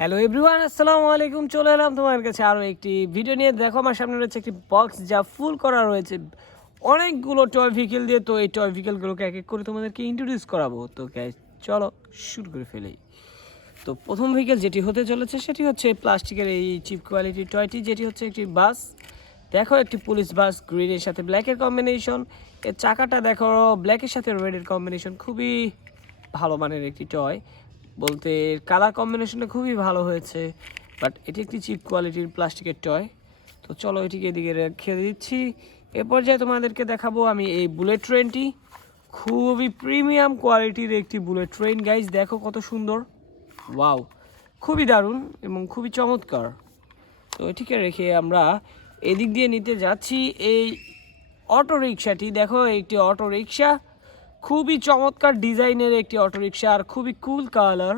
Hello everyone, আসসালামু আলাইকুম। চলে এলাম তোমার কাছে আরও একটি ভিডিও নিয়ে। দেখো আমার সামনে রয়েছে একটি বক্স যা ফুল করা রয়েছে অনেকগুলো টয় ভেহিকেল দিয়ে। তো এই টয় ভেহিকেলগুলোকে এক এক করে তোমাদেরকে ইন্ট্রোডিউস করাবো। তো গ্যাস চলো শুরু করে ফেলি। তো প্রথম ভেহিকেল যেটি হতে চলেছে সেটি হচ্ছে প্লাস্টিকের এই চিপ কোয়ালিটির টয়টি, যেটি হচ্ছে একটি বাস। দেখো একটি পুলিশ বাস, গ্রিনের সাথে ব্ল্যাকের কম্বিনেশন। এর চাকাটা দেখো ব্ল্যাকের সাথে রেডের কম্বিনেশন, খুবই ভালো মানের একটি টয়। বলতে কালার কম্বিনেশনটা খুবই ভালো হয়েছে, বাট এটি একটি চিপ কোয়ালিটির প্লাস্টিকের টয়। তো চলো এটিকে এদিকে রেখে দিচ্ছি। এ পর্যায়ে তোমাদেরকে দেখাবো আমি এই বুলেট ট্রেনটি। খুবই প্রিমিয়াম কোয়ালিটির একটি বুলেট ট্রেন গাইজ, দেখো কত সুন্দর, ওয়াও, খুবই দারুণ এবং খুবই চমৎকার। তো এটিকে রেখে আমরা এদিক দিয়ে নিতে যাচ্ছি এই অটো রিক্সাটি। দেখো একটি অটো রিক্সা, খুবই চমৎকার ডিজাইনের একটি অটো রিক্সা আর খুবই কুল কালার,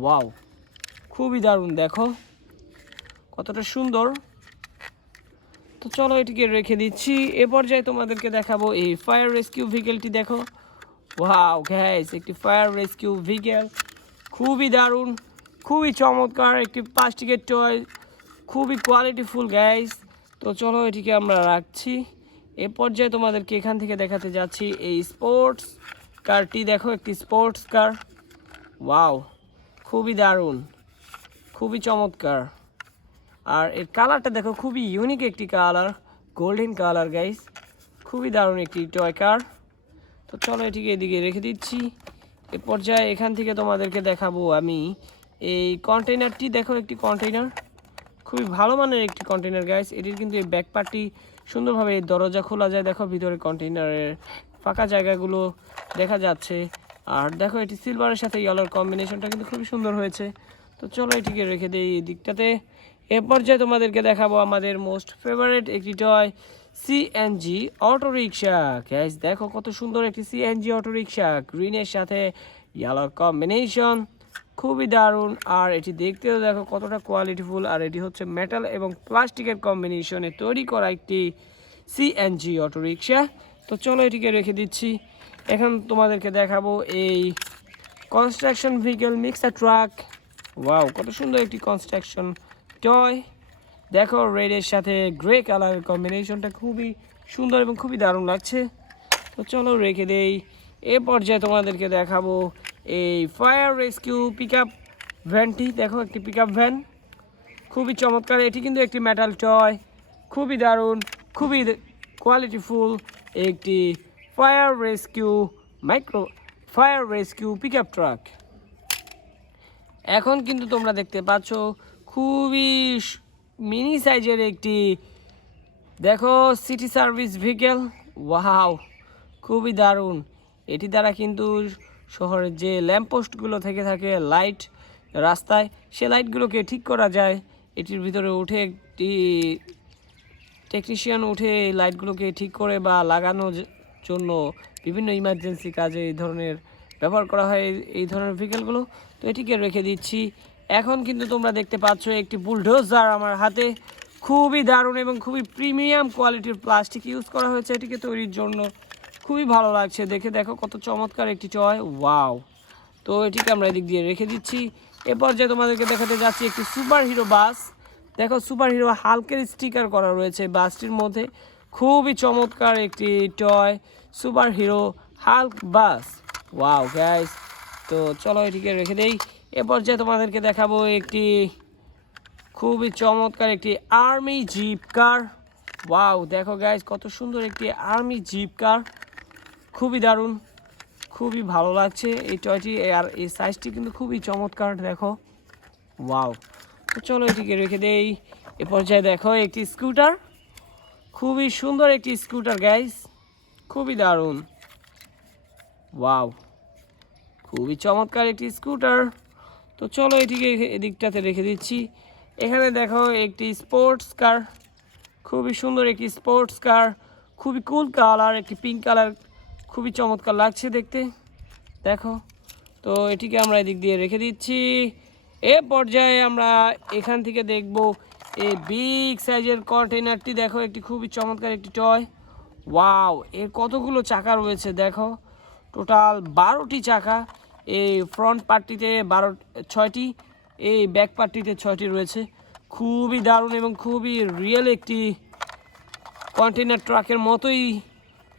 ওয়াও, খুবই দারুণ, দেখো কতটা সুন্দর। তো চলো এটিকে রেখে দিচ্ছি। এ পর্যায়ে তোমাদেরকে দেখাবো এই ফায়ার রেস্কিউ ভেহিকেলটি। দেখো ওয়াও গাইস, একটি ফায়ার রেস্কিউ ভেহিকেল, খুবই দারুণ, খুবই চমৎকার একটি প্লাস্টিকের টয়, খুবই কোয়ালিটিফুল গাইস। তো চলো এটিকে আমরা রাখছি। এ পর্যায়ে তোমাদেরকে এখান থেকে দেখাতে যাচ্ছি এই স্পোর্টস কারটি। দেখো একটি স্পোর্টস কার, ওয়াও, খুবই দারুণ, খুবই চমৎকার। আর এর কালারটা দেখো, খুবই ইউনিক একটি কালার, গোল্ডেন কালার গাইস, খুবই দারুণ একটি টয় কার। তো চলো এটিকে এদিকে রেখে দিচ্ছি। এ পর্যায়ে এখান থেকে তোমাদেরকে দেখাবো আমি এই কন্টেইনারটি। দেখো একটি কন্টেইনার, খুবই ভালো মানের একটি কন্টেইনার গাইস। এটির কিন্তু এই ব্যাক পার্টটি সুন্দরভাবে এই দরজা খোলা যায়। দেখো ভিতরে কন্টেইনারের ফাঁকা জায়গাগুলো দেখা যাচ্ছে। আর দেখো এটি সিলভারের সাথে ইয়েলোর কম্বিনেশনটা কিন্তু খুবই সুন্দর হয়েছে। তো চলো এটিকে রেখে দিই এই দিকটাতে। এ পর্যায়ে তোমাদেরকে দেখাবো আমাদের মোস্ট ফেভারিট একটি toy CNG auto rickshaw guys. দেখো কত সুন্দর একটি সিএনজি অটো রিক্সা, গ্রিনের সাথে ইয়েলোর কম্বিনেশন, খুবই দারুণ। আর এটি দেখতেও দেখো কতটা কোয়ালিটিফুল। আর এটি হচ্ছে মেটাল এবং প্লাস্টিকের কম্বিনেশনে তৈরি করা একটি সিএনজি অটো রিক্সা। তো চলো এটিকে রেখে দিচ্ছি। এখন তোমাদেরকে দেখাবো এই construction vehicle mixer truck, wow, কত সুন্দর একটি কনস্ট্রাকশন টয়। দেখো রেডের সাথে গ্রে কালারের কম্বিনেশনটা খুবই সুন্দর এবং খুবই দারুণ লাগছে। তো চলো রেখে দেই। এ পর্যায়ে তোমাদেরকে দেখাবো এই ফায়ার রেস্কিউ পিক আপ ভ্যানটি। দেখো একটি পিক আপ ভ্যান, খুবই চমৎকার। এটি কিন্তু একটি মেটাল টয়, খুবই দারুণ, খুবই কোয়ালিটিফুল একটি fire rescue pick up truck. এখন কিন্তু তোমরা দেখতে পাচ্ছ খুবই মিনি সাইজের একটি, দেখো, সিটি সার্ভিস ভেহিকেল, ওয়াও, খুবই দারুণ। এটি দ্বারা কিন্তু শহরের যে ল্যাম্পপোস্টগুলো থেকে থাকে লাইট রাস্তায়, সে লাইটগুলোকে ঠিক করা যায়। এটির ভিতরে উঠে একটি টেকনিশিয়ান উঠে এই লাইটগুলোকে ঠিক করে বা লাগানোর জন্য বিভিন্ন ইমার্জেন্সি কাজে এই ধরনের ব্যবহার করা হয় এই ধরনের ভেহিকেলগুলো। তো এটিকে রেখে দিচ্ছি। এখন কিন্তু তোমরা দেখতে পাচ্ছ একটি বুলডোজার আমার হাতে, খুবই দারুণ এবং খুবই প্রিমিয়াম কোয়ালিটির প্লাস্টিক ইউজ করা হয়েছে এটিকে তৈরির জন্য, খুবই ভালো লাগছে দেখে। দেখো কত চমৎকার একটি টয়, ওয়াও। তো এটিকে আমরা এদিক দিয়ে রেখে দিচ্ছি। এ পর্যায়ে তোমাদেরকে দেখাতে যাচ্ছি একটি সুপার হিরো বাস। দেখো সুপার হিরো হাল্কের স্টিকার করা রয়েছে বাসটির মধ্যে, খুবই চমৎকার একটি টয় সুপার হিরো হাল্ক বাস, ওয়াও গাইস। তো চলো এটিকে রেখে দেই। এ পর্যায়ে তোমাদেরকে দেখাবো একটি খুবই চমৎকার একটি আর্মি জিপ কার, ওয়াও, দেখো গাইস কত সুন্দর একটি আর্মি জিপ কার, খুবই দারুণ, খুবই ভালো লাগছে এই টয়টি। আর এই সাইজটি কিন্তু খুবই চমৎকার, দেখো, ওয়াও। তো চলো এটিকে রেখে দেই। এ পর্যায়ে দেখো একটি স্কুটার, খুবই সুন্দর একটি স্কুটার গাইস, খুবই দারুণ, ওয়াও, খুবই চমৎকার একটি স্কুটার। তো চলো এটিকে এদিকটাতে রেখে দিচ্ছি। এখানে দেখো একটি স্পোর্টস কার, খুবই সুন্দর একটি স্পোর্টস কার, খুবই কুল কালার, একটি পিঙ্ক কালার, খুবই চমৎকার লাগছে দেখতে, দেখো। তো এটিকে আমরা এদিক দিয়ে রেখে দিচ্ছি। এ পর্যায়ে আমরা এখান থেকে দেখব এই বিগ সাইজের কন্টেইনারটি। দেখো একটি খুবই চমৎকার একটি টয়, ওয়াও, এর কতগুলো চাকা রয়েছে দেখো, টোটাল 12টি চাকা। এই ফ্রন্ট পার্টটিতে 6টি এই ব্যাক পার্টিতে 6টি রয়েছে। খুবই দারুণ এবং খুবই রিয়েল একটি কন্টেনার ট্রাকের মতোই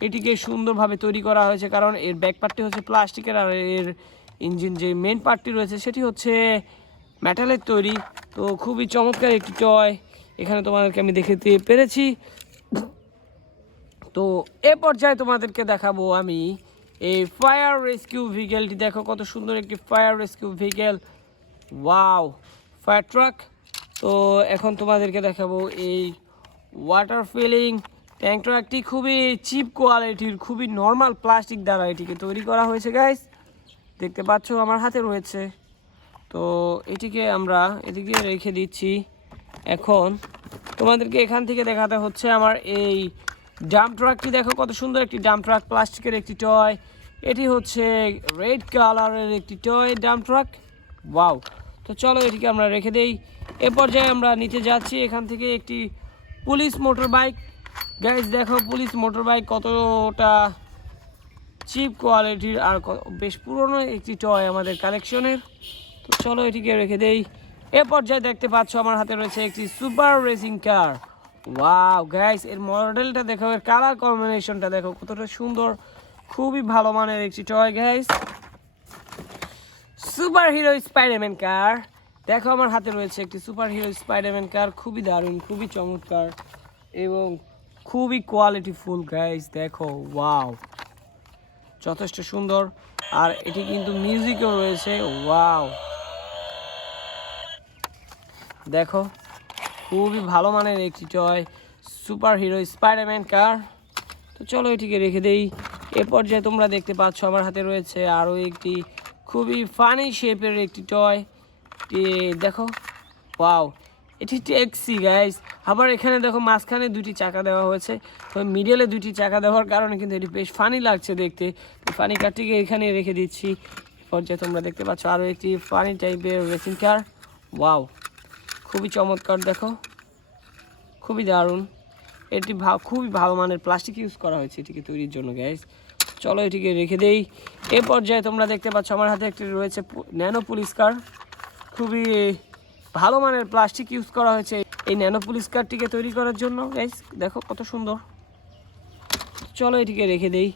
এটিকে সুন্দরভাবে তৈরি করা হয়েছে, কারণ এর ব্যাক পার্টটি হচ্ছে প্লাস্টিকের আর এর ইঞ্জিন যে মেন পার্টটি রয়েছে সেটি হচ্ছে মেটালের তৈরি। তো খুবই চমৎকার একটি টয় এখানে তোমাদেরকে আমি দেখাতে পেরেছি। তো এ পর্যায়ে তোমাদেরকে দেখাবো আমি এই ফায়ার রেস্কিউ ভেহিকেলটি। দেখো কত সুন্দর একটি fire rescue vehicle, wow, fire truck. তো এখন তোমাদেরকে দেখাবো এই ওয়াটার ফিলিং ট্যাঙ্ক ট্রাকটি। খুবই চিপ কোয়ালিটির, খুবই নর্মাল প্লাস্টিক দ্বারা এটিকে তৈরি করা হয়েছে গাইস, দেখতে পাচ্ছ আমার হাতে রয়েছে। তো এটিকে আমরা এদিকে রেখে দিচ্ছি। এখন তোমাদেরকে এখান থেকে দেখাতে হচ্ছে আমার এই ডাম্প ট্রাকটি। দেখো কত সুন্দর একটি ডাম্প ট্রাক, প্লাস্টিকের একটি টয়। এটি হচ্ছে রেড কালারের একটি টয় ডাম্প ট্রাক, ওয়াও। তো চলো এটিকে আমরা রেখে দেই। এ পর্যায়ে আমরা নিতে যাচ্ছি এখান থেকে একটি পুলিশ মোটর বাইক। গাইজ দেখো পুলিশ মোটর বাইক কতটা চিপ কোয়ালিটির আর বেশ পুরনো একটি টয় আমাদের কালেকশনের। তো চলো এটিকে রেখে দেই। এ পর্যায়ে দেখতে পাচ্ছ আমার হাতে রয়েছে একটি super racing car, wow guys, এর মডেলটা দেখো, এর কালার কম্বিনেশনটা দেখো কতটা সুন্দর, খুবই ভালো মানের একটি toy guys. Superhero Spiderman car, দেখো আমার হাতে রয়েছে একটি সুপার হিরো স্পাইডারম্যান কার, খুবই দারুণ, খুবই চমৎকার এবং খুবই কোয়ালিটিফুল গাইস। দেখো ওয়াও, যথেষ্ট সুন্দর। আর এটি কিন্তু মিউজিকও রয়েছে, ওয়াও, দেখো খুবই ভালো মানের একটি টয় সুপার হিরো স্পাইডারম্যান কার। তো চলো এটিকে রেখে দেই। এ পর্যায়ে তোমরা দেখতে পাচ্ছ আমার হাতে রয়েছে আরও একটি খুবই ফানি শেপের একটি টয়, দেখো ওয়াও, এটি ট্যাক্সি গাইস। আবার এখানে দেখো মাঝখানে দুটি চাকা দেওয়া হয়েছে, তো মিডলে দুটি চাকা দেওয়ার কারণে কিন্তু এটি বেশ ফানি লাগছে দেখতে। ফানি কারটিকে এখানে রেখে দিচ্ছি। এ পর্যায়ে তোমরা দেখতে পাচ্ছ আরও একটি ফানি টাইপের রেসিং কার, ওয়াও, খুবই চমৎকার, দেখো খুবই দারুণ। এটি খুবই ভালো মানের প্লাস্টিক ইউজ করা হয়েছে এটিকে তৈরির জন্য গাইস। চলো এটিকে রেখে দেই। এ পর্যায়ে তোমরা দেখতে পাচ্ছ আমার হাতে একটি রয়েছে ন্যানো পুলিশ কার, খুবই ভালো মানের প্লাস্টিক ইউজ করা হয়েছে এই ন্যানো পুলিশ কারটিকে তৈরি করার জন্য গাইস, দেখো কত সুন্দর। চলো এটিকে রেখে দেই।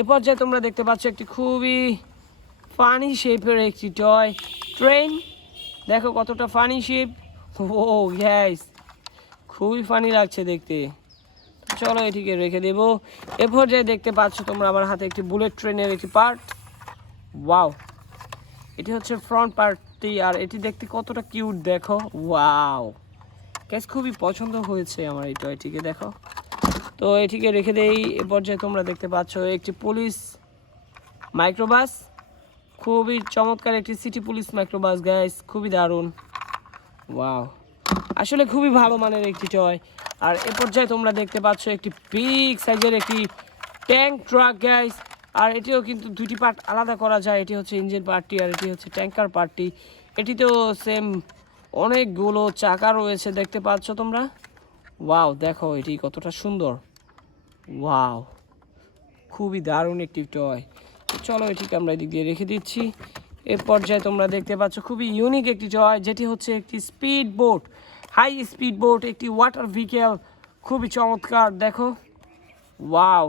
এ পর্যায়ে তোমরা দেখতে পাচ্ছ একটি খুবই ফানি শেপের একটি টয় ট্রেন, দেখো কতটা ফানি শেপ, ও গাইস, খুবই ফানি লাগছে দেখতে। চলো এটিকে রেখে দেবো। এ পর্যায়ে দেখতে পাচ্ছ তোমরা আমার হাতে একটি বুলেট ট্রেনের একটি পার্ট, ওয়াও, এটি হচ্ছে ফ্রন্ট পার্টটি আর এটি দেখতে কতটা কিউট, দেখো ওয়াও গাইস, খুবই পছন্দ হয়েছে আমার এই টয়টিকে, দেখো। তো এটিকে রেখে দেই। এ পর্যায়ে তোমরা দেখতে পাচ্ছ একটি পুলিশ মাইক্রোবাস, খুবই চমৎকার একটি সিটি পুলিশ মাইক্রোবাস গাইস, খুবই দারুণ, ওয়াও, আসলে খুবই ভালো মানের একটি টয়। আর এ পর্যায়ে তোমরা দেখতে পাচ্ছ একটি বিগ সাইজের একটি ট্যাঙ্ক ট্রাক গাইস, আর এটিও কিন্তু দুটি পার্ট আলাদা করা যায়, এটি হচ্ছে ইঞ্জিন পার্টটি আর এটি হচ্ছে ট্যাঙ্কার পার্টটি। এটিতেও সেম অনেকগুলো চাকা রয়েছে দেখতে পাচ্ছ তোমরা, ওয়াও, দেখো এটি কতটা সুন্দর, ওয়াও, খুবই দারুণ একটি টয়। চলো এটিকে আমরা এদিক দিয়ে রেখে দিচ্ছি। এর পর্যায়ে তোমরা দেখতে পাচ্ছ খুবই ইউনিক একটি টয়, যেটি হচ্ছে একটি speed boat, high speed boat, একটি ওয়াটার ভেহিকেল, খুবই চমৎকার, দেখো ওয়াও,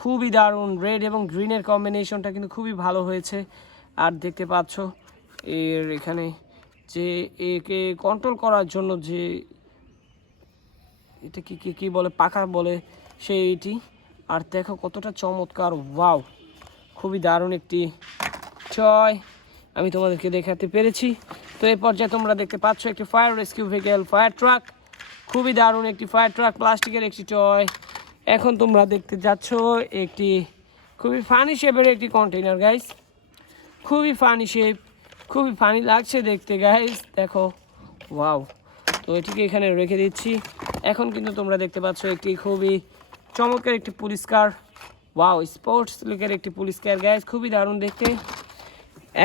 খুবই দারুণ। রেড এবং গ্রিনের কম্বিনেশনটা কিন্তু খুবই ভালো হয়েছে। আর দেখতে পাচ্ছ এর এখানে যে একে কন্ট্রোল করার জন্য যে এটা কি বলে, পাখা বলে সেইটি, আর দেখো কতটা চমৎকার, ওয়াও, খুবই দারুণ একটি টয় আমি তোমাদেরকে দেখাতে পেরেছি। তো এই পর্যায়ে তোমরা দেখতে পাচ্ছ একটি fire rescue vehicle, fire truck, খুবই দারুণ একটি ফায়ার ট্রাক, প্লাস্টিকের একটি টয়। এখন তোমরা দেখতে যাচ্ছ একটি খুবই ফানি শেপের একটি কন্টেইনার গাইস, খুবই ফানি শেপ, খুবই ফানি লাগছে দেখতে গাইস, দেখো ওয়াও। তো এটিকে এখানে রেখে দিচ্ছি। এখন কিন্তু তোমরা দেখতে পাচ্ছ একটি খুবই চমৎকার একটি পুলিশ কার, ওয়াও, স্পোর্টস লুকের একটি পুলিশ কার গাইস, খুবই দারুণ দেখতে।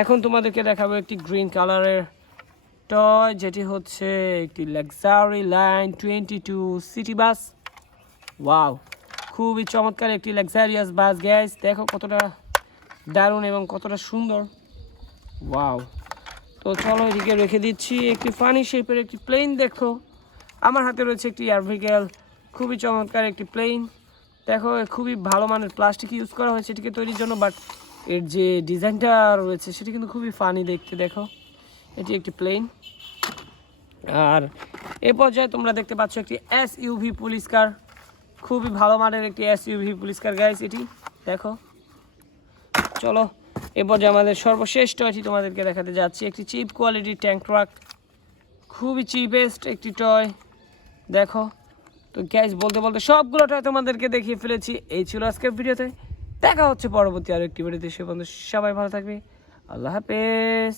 এখন তোমাদেরকে দেখাবো একটি গ্রিন কালারের টয়, যেটি হচ্ছে একটি luxury line 22 city bus, wow, খুবই চমৎকার একটি লাক্সারিয়াস বাস গাইস, দেখো কতটা দারুণ এবং কতটা সুন্দর, ওয়াও। তো তো চলো এদিকে রেখে দিচ্ছি। একটি ফানি শেপের একটি প্লেন দেখো, আমার হাতে রয়েছে একটি এয়ার ভেহিকেল, খুবই চমৎকার একটি প্লেন। দেখো খুবই ভালো মানের প্লাস্টিক ইউজ করা হয়েছে এটিকে তৈরির জন্য, বাট এর যে ডিজাইনটা রয়েছে সেটি কিন্তু খুবই ফানি দেখতে। দেখো এটি একটি প্লেন। আর এ পর্যায়ে তোমরা দেখতে পাচ্ছ একটি এসইউভি পুলিশ কার, খুবই ভালো মানের একটি এসইউভি পুলিশ কার গাইস এটি দেখো। চলো এ পর্যায়ে আমাদের সর্বশেষ টয়টি তোমাদেরকে দেখাতে যাচ্ছি, একটি চিপ কোয়ালিটির ট্যাঙ্ক ট্রাক, খুবই চিপেস্ট একটি টয় দেখো। তো গ্যাস বলতে বলতে সবগুলো টয় তোমাদেরকে দেখিয়ে ফেলেছি। এই ছিল আজকের ভিডিওতে, দেখা হচ্ছে পরবর্তী আরো একটি ভিডিওতে। সে বন্ধু সবাই ভালো থাকবে, আল্লাহ হাফেজ।